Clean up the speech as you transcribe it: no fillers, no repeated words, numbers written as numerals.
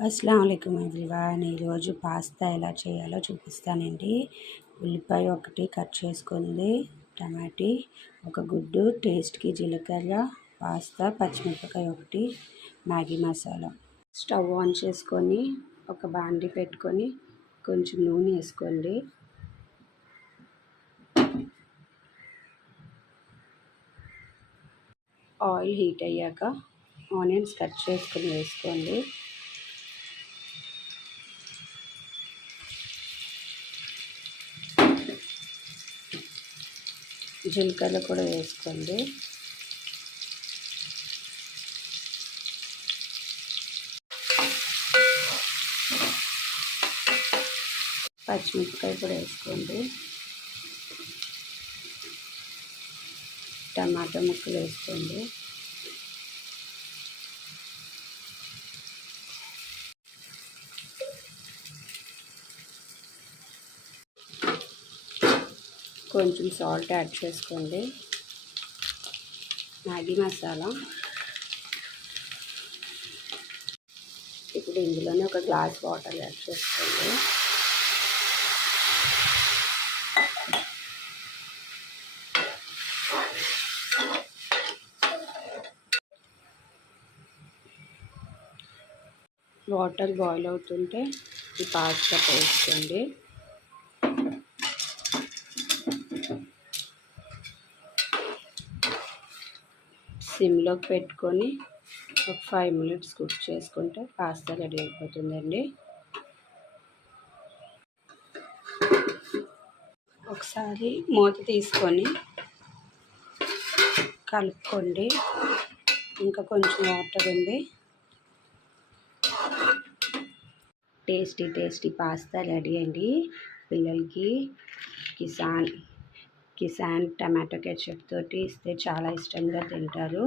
అస్సలం వాలేకుమ్ ఎవ్రీవన్. ఈరోజు పాస్తా ఎలా చేయాలో చూపిస్తానండి. ఉల్లిపాయ ఒకటి కట్ చేసుకుంది, టమాటీ, ఒక గుడ్డు, టేస్ట్కి జీలకర్ర, పాస్తా, పచ్చిమిరపకాయ ఒకటి, మ్యాగీ మసాలా. స్టవ్ ఆన్ చేసుకొని ఒక బాండి పెట్టుకొని కొంచెం నూనె వేసుకోండి. ఆయిల్ హీట్ అయ్యాక ఆనియన్స్ కట్ చేసుకొని వేసుకోండి. జీలకర్ర కూడా వేసుకోండి. పచ్చిమిరపకాయ కూడా వేసుకోండి. టమాటా ముక్కలు వేసుకోండి. కొంచెం సాల్ట్ యాడ్ చేసుకోండి. మ్యాగీ మసాలా. ఇప్పుడు ఇందులోనే ఒక గ్లాస్ వాటర్ యాడ్ చేసుకోండి. వాటర్ బాయిల్ అవుతుంటే ఈ పాస్తా వేసుకోండి. సిమ్లోకి పెట్టుకొని ఒక 5 minutes కుక్ చేసుకుంటే పాస్తా రెడీ అయిపోతుందండి. ఒకసారి మూత తీసుకొని కలుపుకోండి. ఇంకా కొంచెం వాటర్ ఉంది. టేస్టీ పాస్తా రెడీ అండి. పిల్లలకి కిసాన్ టమాటో కెచప్ తోటి ఇస్తే చాలా ఇష్టంగా తింటారు.